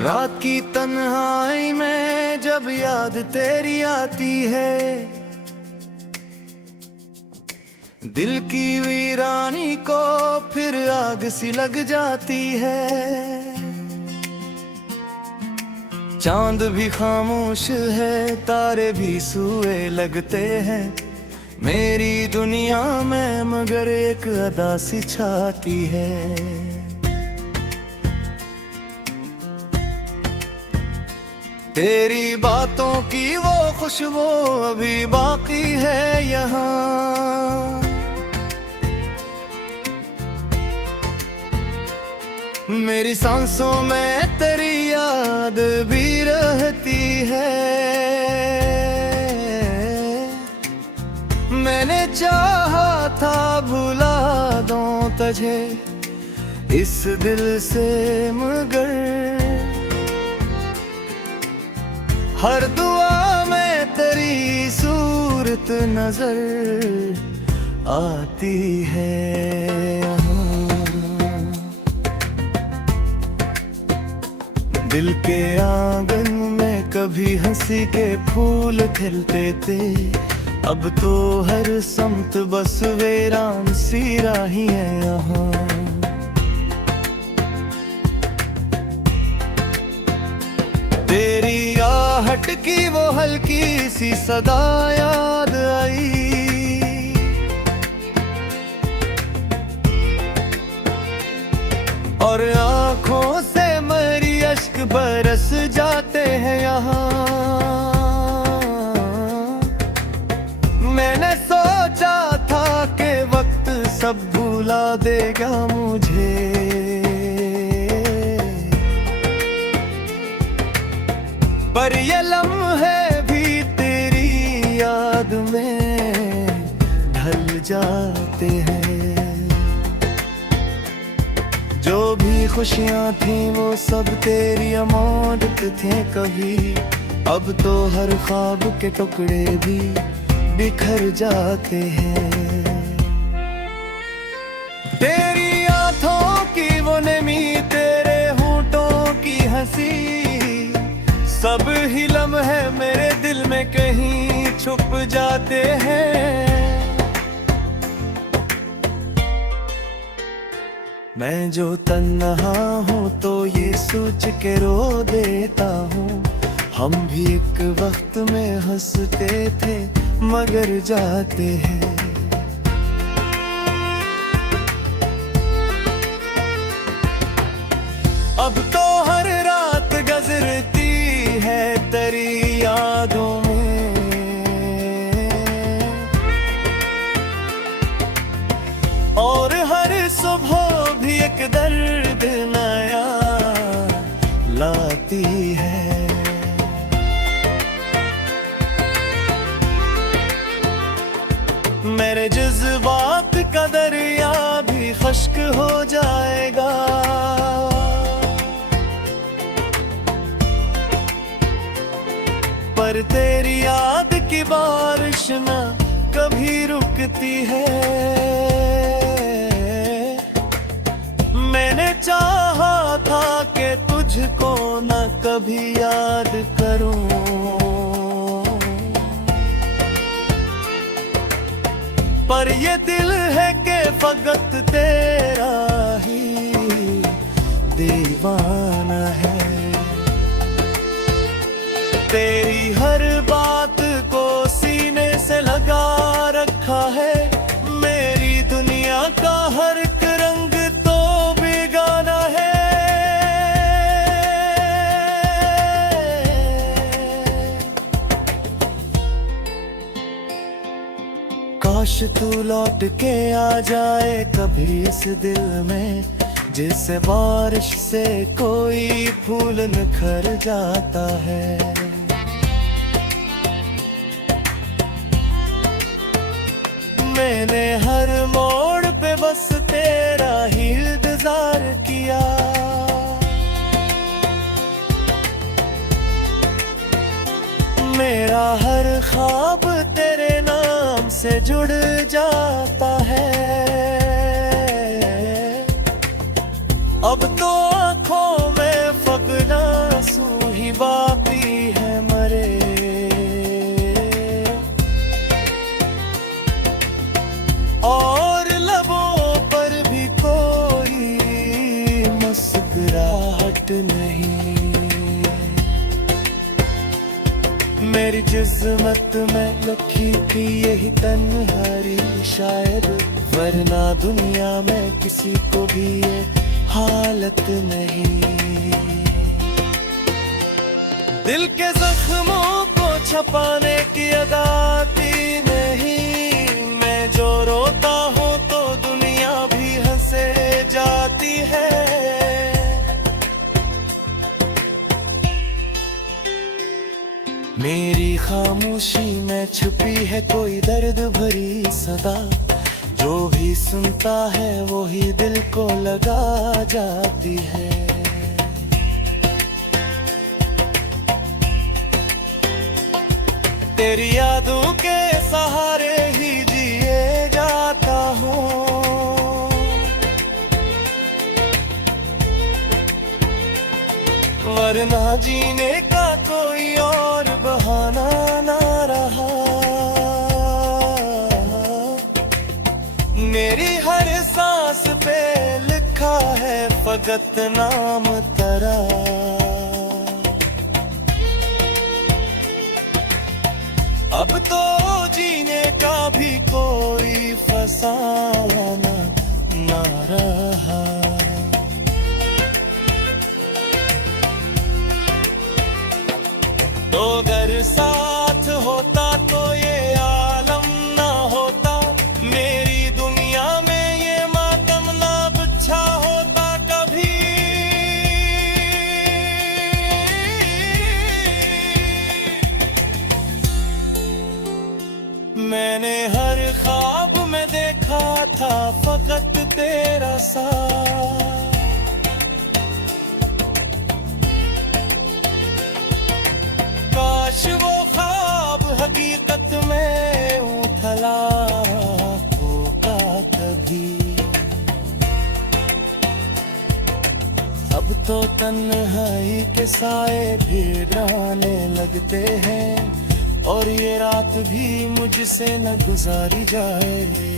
रात की तन्हाई में जब याद तेरी आती है, दिल की वीरानी को फिर आग सी लग जाती है। चांद भी खामोश है, तारे भी सूए लगते हैं मेरी दुनिया में, मगर एक अदा सी छाती है। तेरी बातों की वो खुशबू अभी बाकी है यहाँ, मेरी सांसों में तेरी याद भी रहती है। मैंने चाहा था भुला दूं तुझे इस दिल से, मगर हर दुआ में तेरी सूरत नजर आती है यहाँ। दिल के आंगन में कभी हंसी के फूल खिलते थे, अब तो हर समत बस वीरान सी राही है यहाँ। तेरी आहट की वो हल्की सी सदा याद आई, और आँखों से मेरी अश्क बरस जाते हैं यहाँ। मैंने सोचा था कि वक्त सब भुला देगा मुझे, पर ये लम्हे भी तेरी याद में ढल जाते हैं। जो भी खुशियाँ थी वो सब तेरी अमानत थे कभी, अब तो हर ख्वाब के टुकड़े भी बिखर जाते हैं। तेरी आँखों की वो नमी, तेरे होठों की हंसी, सब ही लम्हे मेरे दिल में कहीं छुप जाते हैं। मैं जो तन्हा हूँ तो ये सोच के रो देता हूँ, हम भी एक वक्त में हंसते थे मगर जाते हैं। अब तो हर रात गुजरती है तेरी यादों में, और हर सुबह भी एक दर्द नया लाती है। मेरे जज्बात का दरिया भी खुश्क हो जाएगा, पर तेरी याद की बारिश न कभी रुकती है। मैंने चाहा था कि तुझको न कभी याद करूं, पर ये दिल है कि फकत तेरा ही दीवाना है। तेरी हर बात को सीने से लगा रखा है, मेरी दुनिया का हर एक रंग तो बेगाना है। काश तू लौट के आ जाए कभी इस दिल में, जिससे बारिश से कोई फूल निखर जाता है। मैंने हर मोड़ पे बस तेरा ही इंतजार किया, मेरा हर ख्वाब तेरे नाम से जुड़ जाता है। अब तो आँखों में फकना बाकी है मरे। और लबों पर भी कोई मुस्कुराहट नहीं। मेरी जिस्मत में लिखी थी यही तन्हाई शायद, वरना दुनिया में किसी को भी ये हालत नहीं। दिल के जख्मों को छपाने की अदा आती नहीं। मैं जो रोता हूँ तो दुनिया भी हंसे जाती है। मेरी खामोशी में छुपी है कोई दर्द भरी सदा, जो भी सुनता है वो ही दिल को लगा जाती है। तेरी यादों के सहारे ही जिए जाता हूँ, वरना जीने का कोई और बहाना ना रहा। मेरी हर सांस पे लिखा है फकत नाम तेरा। अब तो जीने का भी कोई फसाना ना रहा। तो अगर साथ होता तो ये आलम ना होता। मेरी दुनिया में ये मातम ना बिछा होता कभी। मैंने हर ख्वाब में देखा था फकत तेरा साथ। काश वो ख्वाब हकीकत में उठला होता कभी। अब तो तन्हाई के साए भी डराने लगते हैं, और ये रात भी मुझसे न गुजारी जाए।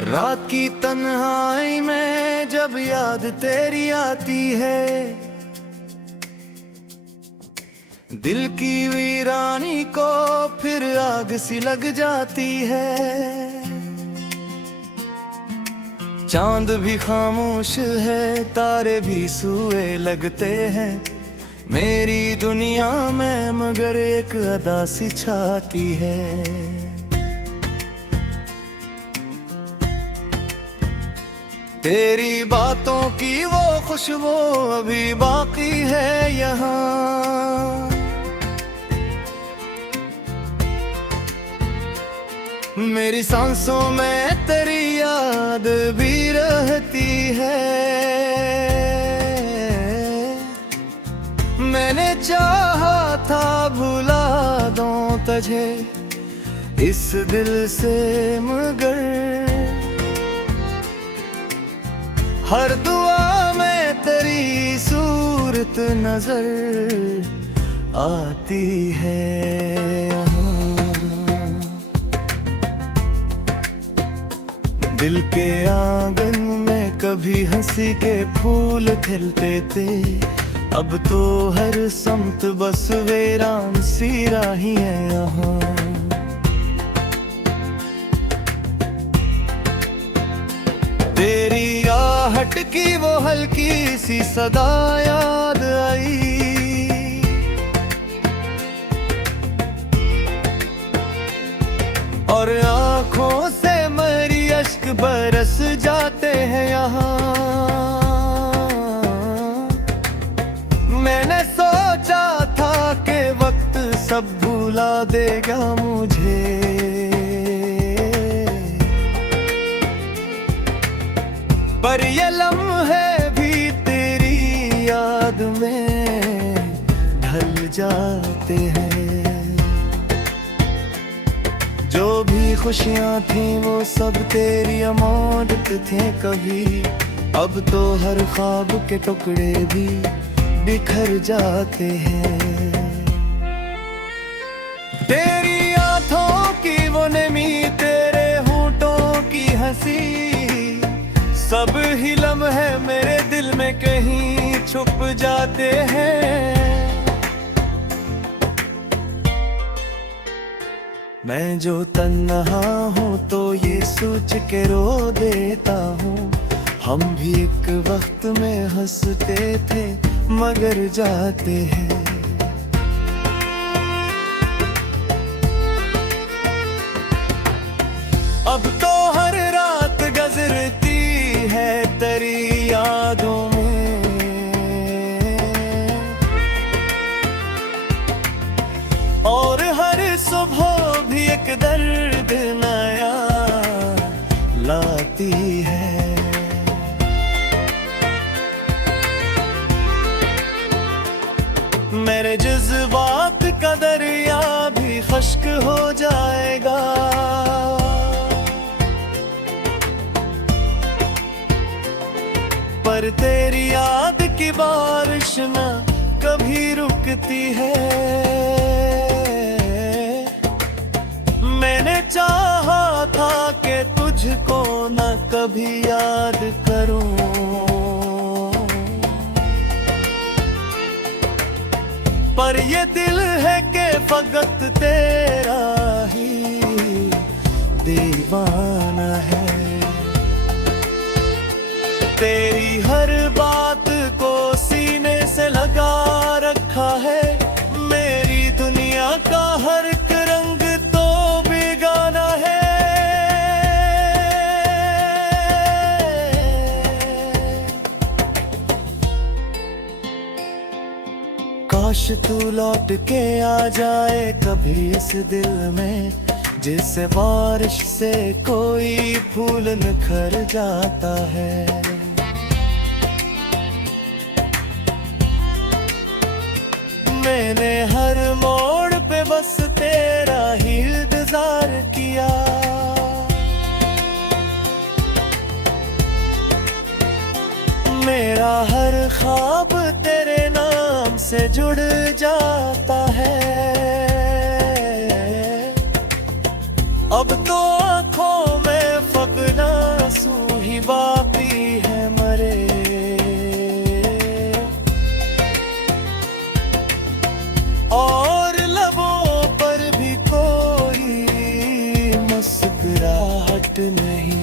रात की तन्हाई में जब याद तेरी आती है, दिल की वीरानी को फिर आग सी लग जाती है। चांद भी खामोश है, तारे भी सूए लगते हैं मेरी दुनिया में, मगर एक अदा सी छाती है। तेरी बातों की वो खुशबू अभी बाकी है यहाँ। मेरी सांसों में तेरी याद भी रहती है। मैंने चाहा था भुला दूं तुझे इस दिल से, मगर हर दुआ में तेरी सूरत नजर आती है यहाँ। दिल के आंगन में कभी हंसी के फूल खिलते थे, अब तो हर समत बस वीरान सी राही है यहाँ। तेरी आहट की वो हल्की सी सदा याद आई, और आँखों से मेरी अश्क बरस जाते हैं यहाँ। मैंने सोचा था कि वक्त सब भुला देगा मुझे, पर पर ये लम्हे भी तेरी याद में ढल जाते हैं। जो भी खुशियाँ थी वो सब तेरी अमानत थे कभी, अब तो हर ख्वाब के टुकड़े भी बिखर जाते हैं। तेरी आँखों की वो नमी, तेरे होठों की हंसी, सब ही लम्हे मेरे दिल में कहीं छुप जाते हैं। मैं जो तन्हा हूँ तो ये सोच के रो देता हूँ, हम भी एक वक्त में हंसते थे मगर जाते हैं। अब तो हर रात गुजरती है तेरी यादों में, और हर सुबह भी एक दर्द नया लाती है। मेरे जज्बात का दरिया भी खश्क हो जाएगा, पर तेरी याद की बारिश न कभी रुकती है। मैंने चाहा था कि तुझको न कभी याद करूं, पर ये दिल है कि फकत तेरा ही दीवाना है। तेरी हर बात को सीने से लगा रखा है, मेरी दुनिया का हर एक रंग तो बेगाना है। काश तू लौट के आ जाए कभी इस दिल में, जिससे बारिश से कोई फूल निखर जाता है। मैंने हर मोड़ पे बस तेरा ही इंतजार किया, मेरा हर ख्वाब तेरे नाम से जुड़ जाता है। अब तो आँखों में फकना आंसू ही बाकी है मरे, और लबों पर भी कोई मुस्कुराहट नहीं।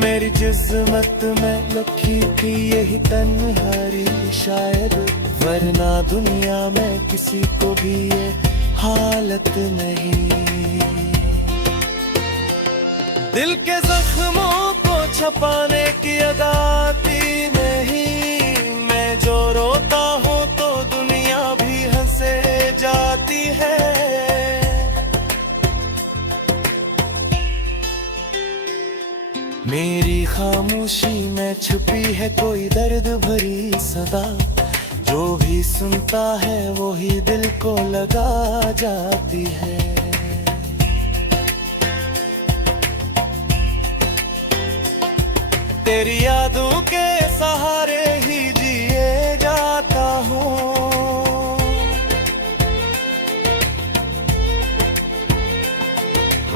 मेरी जिस्मत में लिखी थी यही तन्हाई शायद, वरना दुनिया में किसी को भी ये हालत नहीं। दिल के जख्मों को छपाने की अदा आती नहीं, मैं जो रोता हूँ तो दुनिया भी हंसे जाती है। मेरी खामोशी में छुपी है कोई दर्द भरी सदा, जो भी सुनता है वो ही दिल को लगा जाती है। तेरी यादों के सहारे ही जिए जाता हूँ,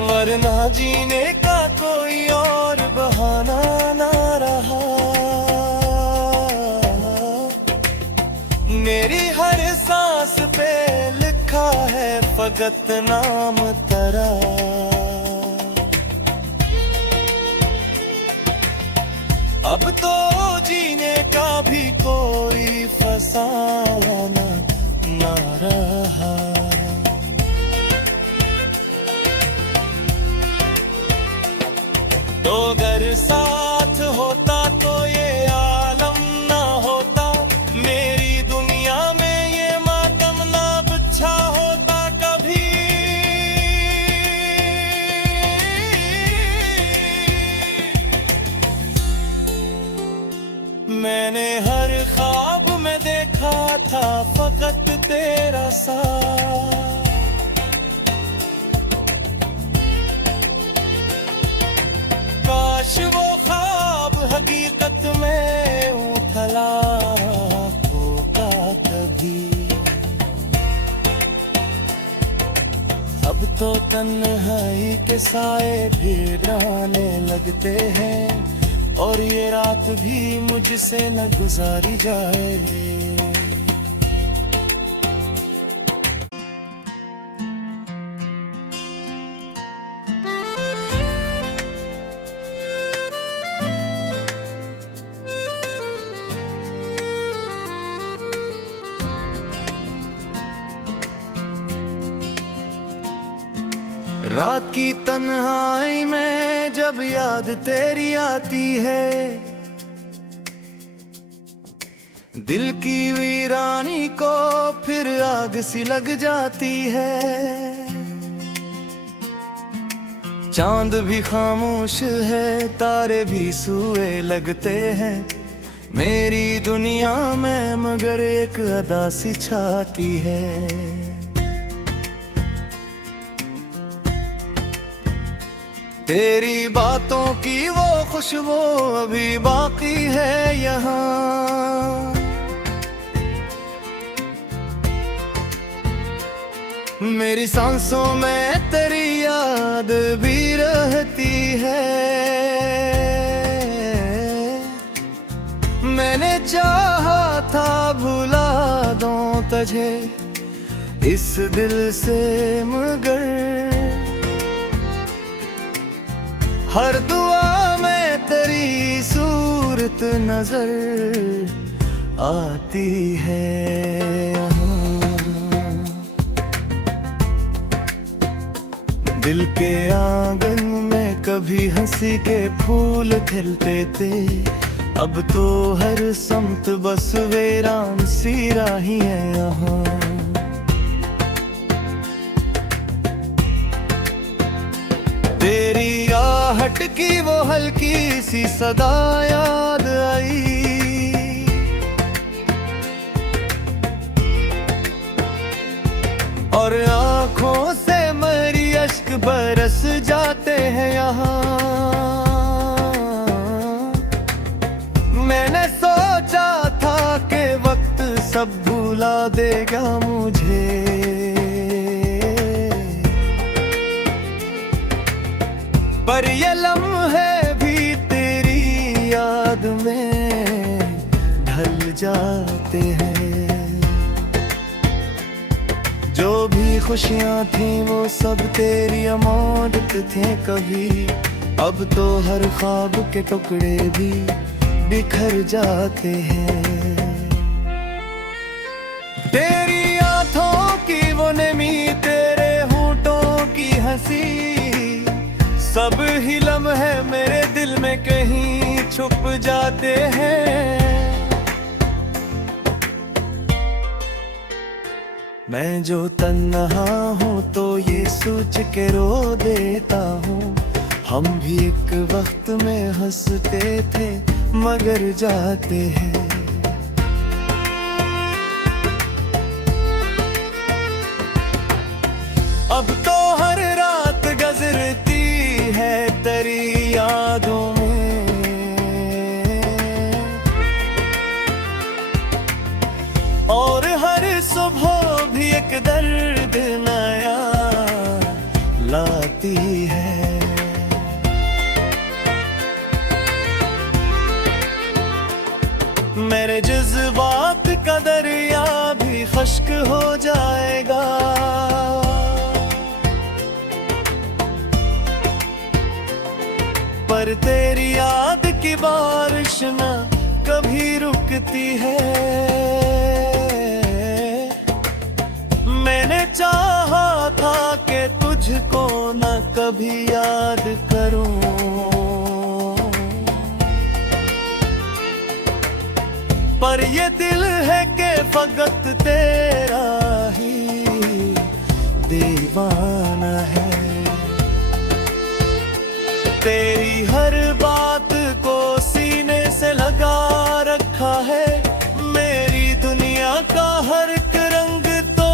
वरना जीने का कोई और बहाना ना रहा। मेरी हर सांस पे लिखा है फकत नाम तेरा, अब तो जीने का भी कोई फसाना ना रहा। तो अगर साथ होता तो ये आलम ना होता, मेरी दुनिया में ये मातम ना बिछा होता कभी। जैसा। काश वो ख्वाब हकीकत में उठला होगा कभी। अब तो तन्हाई के साए भी डराने लगते हैं, और ये रात भी मुझसे न गुजारी जाए। रात की तन्हाई में जब याद तेरी आती है, दिल की वीरानी को फिर आग सी लग जाती है। चांद भी खामोश है, तारे भी सूए लगते हैं मेरी दुनिया में, मगर एक अदा सी छाती है। तेरी बातों की वो खुशबू अभी बाकी है यहाँ। मेरी सांसों में तेरी याद भी रहती है। मैंने चाहा था भुला दूं तुझे इस दिल से, मगर हर दुआ में तेरी सूरत नजर आती है यहाँ। दिल के आंगन में कभी हंसी के फूल खिलते थे, अब तो हर समत बस वीरान सी राही है यहाँ। तेरी आहट की वो हल्की सी सदा याद आई, और आँखों से मेरी अश्क बरस जाते हैं यहाँ। मैंने सोचा था कि वक्त सब भुला देगा मुझे, पर ये लम्हे भी तेरी याद में ढल जाते हैं। जो भी खुशियाँ थी वो सब तेरी अमानत थे कभी, अब तो हर ख्वाब के टुकड़े भी बिखर जाते हैं। तेरी आँखों की वो नमी, तेरे होठों की हंसी, सब ही लम्हे मेरे दिल में कहीं छुप जाते हैं। मैं जो तन्हा हूँ तो ये सोच के रो देता हूँ, हम भी एक वक्त में हंसते थे मगर जाते हैं। अब तो हर रात गुजरती है तेरी यादों में, और हर सुबह भी एक दर्द नया लाती है। मेरे जज्बात का दरिया भी खुश्क हो जाएगा, पर तेरी याद की बारिश न कभी रुकती है। मैंने चाहा था कि तुझको न कभी याद करूं, पर ये दिल है कि फकत तेरा ही दीवाना है। तेरी हर बात को सीने से लगा रखा है, मेरी दुनिया का हर एक रंग तो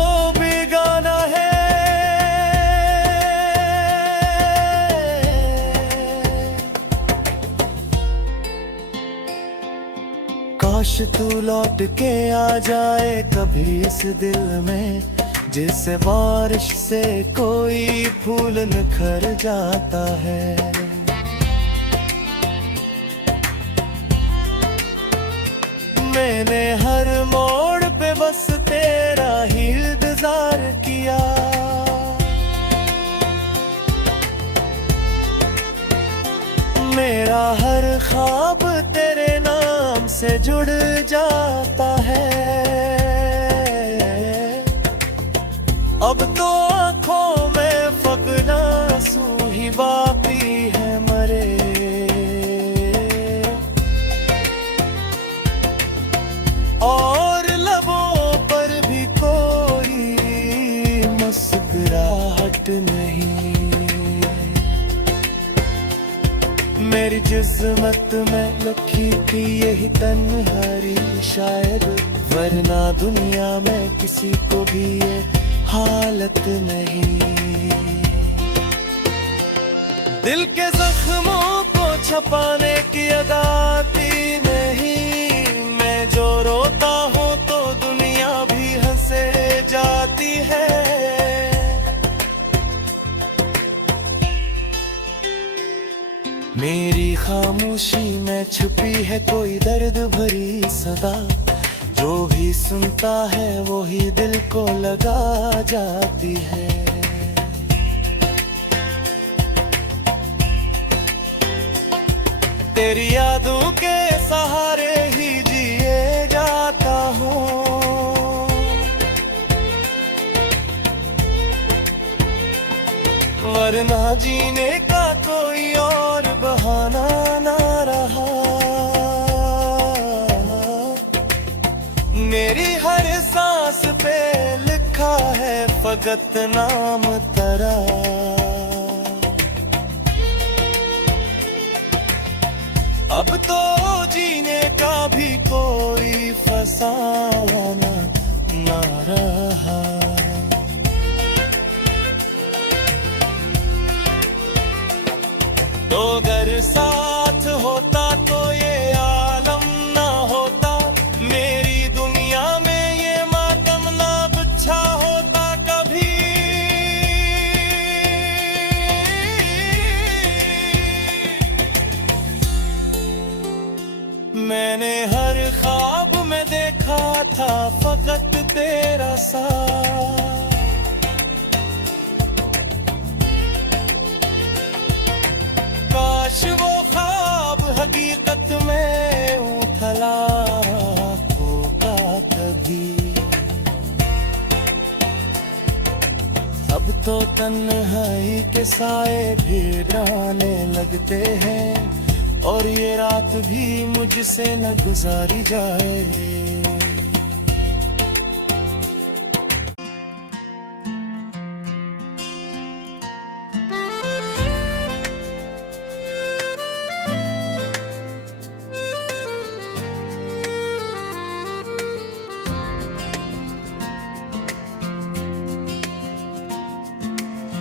काश तू लौट के आ जाए कभी इस दिल में, जिससे बारिश से कोई फूल निखर जाता है। मैंने हर मोड़ पे बस तेरा ही इंतजार किया, मेरा हर ख्वाब तेरे नाम से जुड़ जाता है। अब तो आँखों में फकना आंसू ही बाकी है मरे, और लबों पर भी कोई मुस्कुराहट नहीं। मेरी जिस्मत में लिखी थी यही तन्हाई शायद, वरना दुनिया में किसी को भी ये हालत नहीं। दिल के जख्मों को छुपाने की अदा आती नहीं, मैं जो रोता हूँ तो दुनिया भी हंसे जाती है। मेरी खामोशी में छुपी है कोई दर्द भरी सदा, जो भी सुनता है वो ही दिल को लगा जाती है। तेरी यादों के सहारे ही जिए जाता हूँ, वरना जीने का कोई और बहाना ना रहा। मेरी हर सांस पे लिखा है फकत नाम तेरा, अब तो जीने का भी कोई फसाना ना रहा। तो अगर साथ होता तो ये आलम ना होता, मेरी दुनिया में ये मातम ना बिछा होता कभी। मैंने हर ख्वाब में देखा था फकत तेरा साथ, काश वो ख्वाब हकीकत में उठला होगा कभी। अब तो तन्हाई के साए भी डराने लगते हैं, और ये रात भी मुझसे न गुजारी जाए।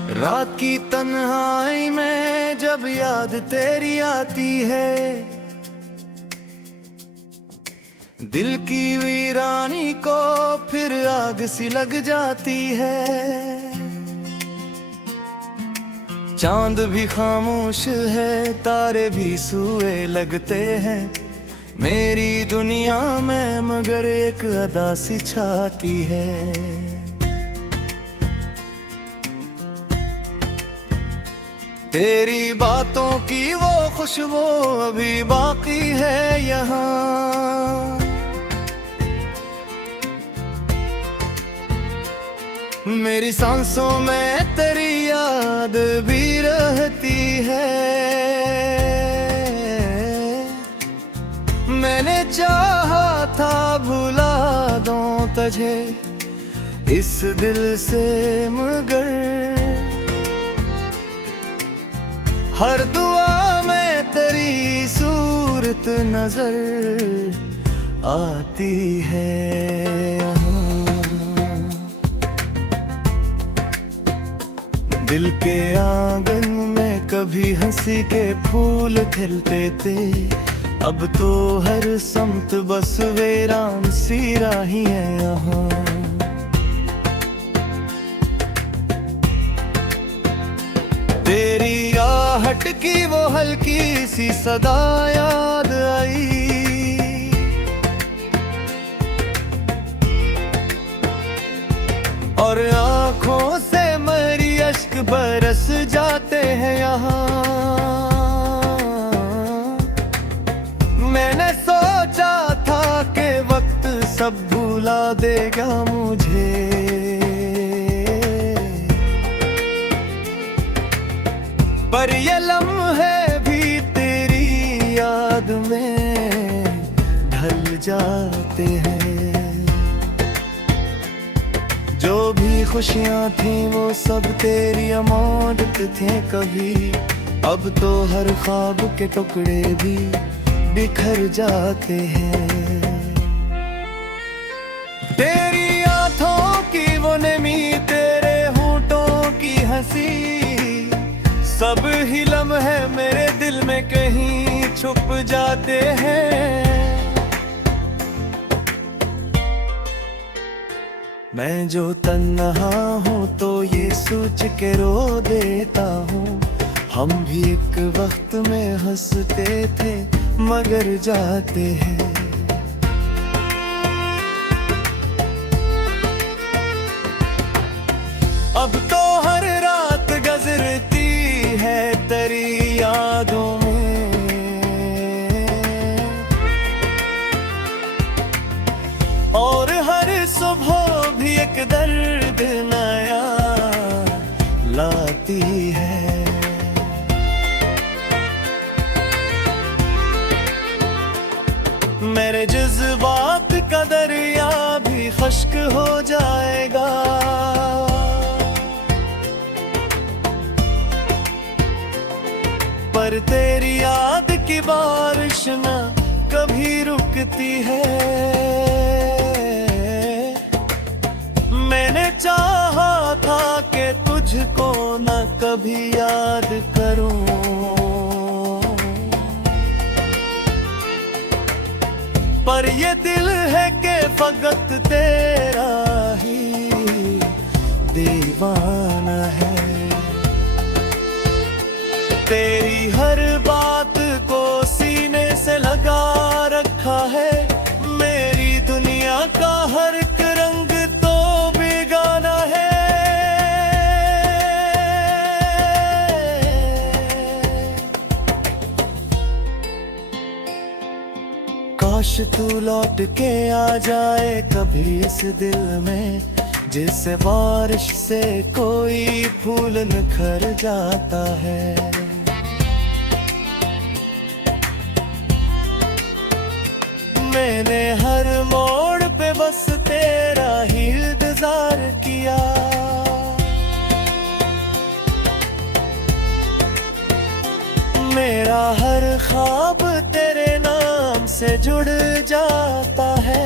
रात की तन्हाई में जब याद तेरी आती है, दिल की वीरानी को फिर आग सी लग जाती है। चांद भी खामोश है, तारे भी सूए लगते हैं मेरी दुनिया में, मगर एक अदा सी छाती है। तेरी बातों की वो खुशबू अभी बाकी है यहाँ, मेरी सांसों में तेरी याद भी रहती है। मैंने चाहा था भुला दूं तुझे इस दिल से, मगर हर दुआ में तेरी सूरत नजर आती है यहाँ। दिल के आंगन में कभी हंसी के फूल खिलते थे, अब तो हर समत बस वीरान सी राही है यहाँ। तेरी आहट की वो हल्की सी सदा याद आई, और आँखों से मेरी अश्क बरस जाते हैं यहाँ। मैंने सोचा था कि वक्त सब भुला देगा मुझे, पर ये लम्हे भी तेरी याद में ढल जाते हैं। जो भी खुशियाँ थी वो सब तेरी अमानत थे कभी, अब तो हर ख्वाब के टुकड़े भी बिखर जाते हैं। तेरी आँखों की वो नमी, तेरे होठों की हंसी, सब ही लम्हे मेरे दिल में कहीं छुप जाते हैं। मैं जो तन्हा हूँ तो ये सोच के रो देता हूँ, हम भी एक वक्त में हंसते थे मगर जाते हैं। अब तो हर रात गुजरती है तेरी यादों में, और हर सुबह भी एक दर्द नया लाती है। मेरे जज्बात का दरिया भी खुश्क हो जाएगा, पर तेरी याद की बारिश न कभी रुकती है। मैंने चाहा था कि तुझको न कभी याद करूं, पर ये दिल है कि फकत तेरा ही दीवाना है। तेरी हर बात को सीने से लगा रखा है, मेरी दुनिया का हर एक रंग तो बेगाना है। काश तू लौट के आ जाए कभी इस दिल में, जिससे बारिश से कोई फूल निखर जाता है। मैंने हर मोड़ पे बस तेरा ही इंतजार किया, मेरा हर ख्वाब तेरे नाम से जुड़ जाता है।